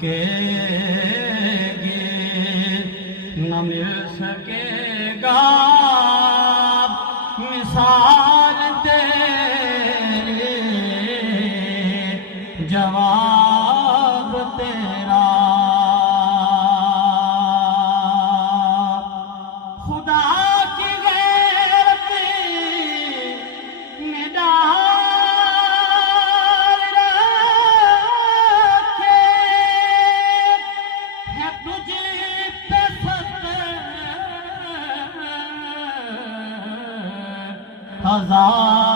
کے گے نہ مل سکے گا مثال تیرے جواب تیرا خدا کی غیرت میں ڈال رکھے ہے تجھ پہ ستر ہزار